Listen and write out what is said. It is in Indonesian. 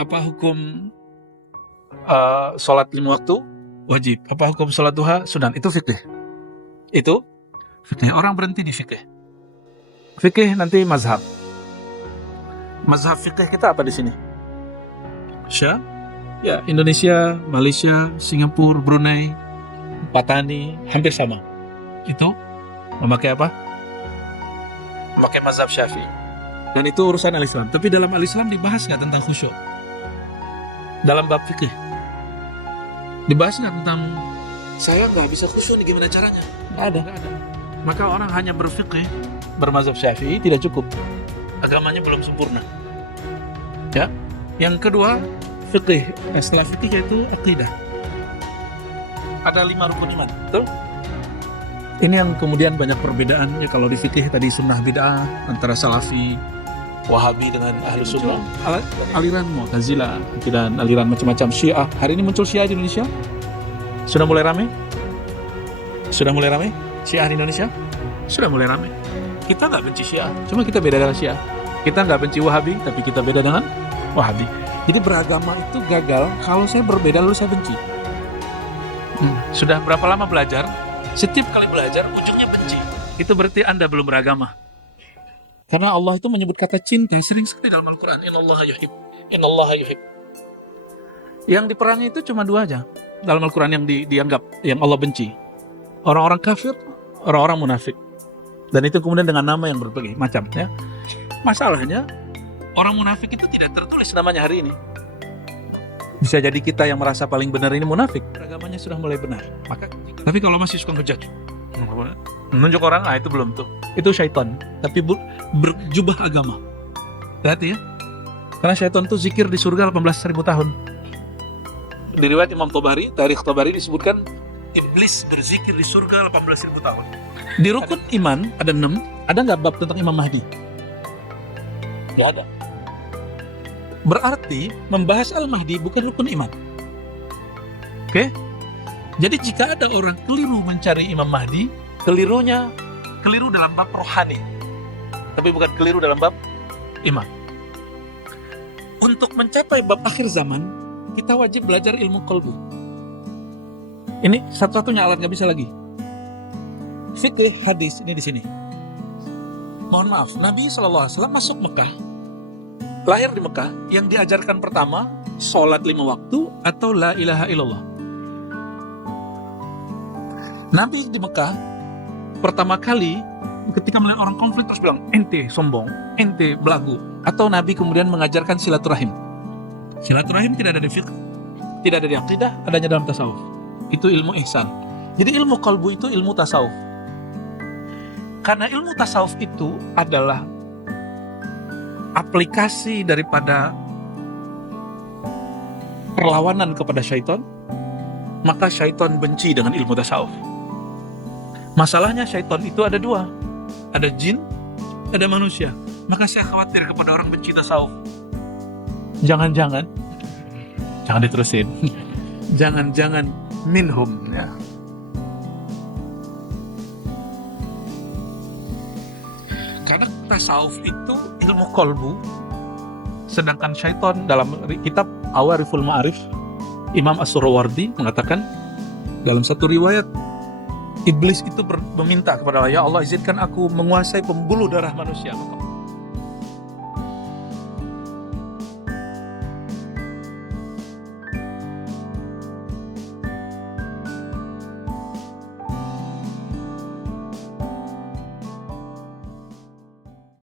Apa hukum sholat 5 waktu? Wajib. Apa hukum sholat duha? Sunan. Itu fikih. Itu fikih. Orang berhenti di fikih. Fikih nanti mazhab. Mazhab fikih kita apa di sini? Syam? Ya, Indonesia, Malaysia, Singapura, Brunei, Patani, hampir sama. Itu memakai apa? Memakai mazhab Syafi'i. Dan itu urusan al-Islam. Tapi dalam al-Islam dibahas nggak tentang khusyuk? Dalam bab fikih dibahas nggak tentang saya nggak bisa khusyuk nih, gimana caranya? Nggak ada. Maka orang hanya berfikih bermazhab Syafi'i tidak cukup. Agamanya belum sempurna. Ya. Yang kedua, fikih. Setelah fikih yaitu akidah. Ada 5 rukun iman. Betul? Ini yang kemudian banyak perbedaan ya. Kalau di fikih tadi sunnah bid'ah antara salafi, Wahabi dengan ahlu sunnah, aliran Mu'tazilah dan aliran macam-macam Syiah. Hari ini muncul Syiah di Indonesia. Sudah mulai ramai Syiah di Indonesia. Sudah mulai ramai. Kita nggak benci Syiah, cuma kita beda dengan Syiah. Kita nggak benci Wahabi, tapi kita beda dengan Wahabi. Jadi beragama itu gagal kalau saya berbeda lalu saya benci. Sudah berapa lama belajar? Setiap kali belajar ujungnya benci. Itu berarti Anda belum beragama. Karena Allah itu menyebut kata cinta sering sekali dalam Al-Quran. Innallaha yuhib. Yang diperangi itu cuma 2 aja dalam Al-Quran yang dianggap, yang Allah benci. Orang-orang kafir, orang-orang munafik. Dan itu kemudian dengan nama yang berbagai macam. Ya. Masalahnya, orang munafik itu tidak tertulis namanya hari ini. Bisa jadi kita yang merasa paling benar ini munafik. Agamanya sudah mulai benar. Tapi kalau masih suka ngejudge, menunjuk orang, itu belum tuh. Itu syaitan, tapi berjubah agama. Berarti ya, karena syaitan tuh zikir di surga 18.000 tahun. Di riwayat Imam Tabari, Tarikh Tabari disebutkan iblis berzikir di surga 18.000 tahun. Di rukun iman ada 6. Ada nggak bab tentang Imam Mahdi? Ya ada. Berarti membahas Al-Mahdi bukan rukun iman. Oke? Jadi jika ada orang keliru mencari Imam Mahdi, keliru dalam bab rohani, tapi bukan keliru dalam bab iman. Untuk mencapai bab akhir zaman, kita wajib belajar ilmu qalbu. Ini satu-satunya alat, nggak bisa lagi. Fikih hadis ini di sini. Mohon maaf, Nabi SAW masuk Mekah, lahir di Mekah, yang diajarkan pertama sholat 5 waktu atau la ilaha illallah. Nabi di Mekah pertama kali ketika melihat orang konflik terus bilang ente sombong, ente belagu. Atau Nabi kemudian mengajarkan silaturahim. Silaturahim tidak ada di fiqh, tidak ada di akidah, adanya dalam tasawuf. Itu ilmu ihsan. Jadi ilmu qalbu itu ilmu tasawuf. Karena ilmu tasawuf itu adalah aplikasi daripada perlawanan kepada syaitan, maka syaitan benci dengan ilmu tasawuf. Masalahnya syaitan itu ada 2. Ada jin, ada manusia. Maka saya khawatir kepada orang benci tasawuf. Jangan diterusin. Jangan minhum ya. Karena tasawuf itu ilmu kolbu, sedangkan syaitan dalam kitab Awariful Ma'arif, Imam As-Surawardi mengatakan dalam satu riwayat, iblis itu meminta kepada Allah, ya Allah izinkan aku menguasai pembuluh darah manusia.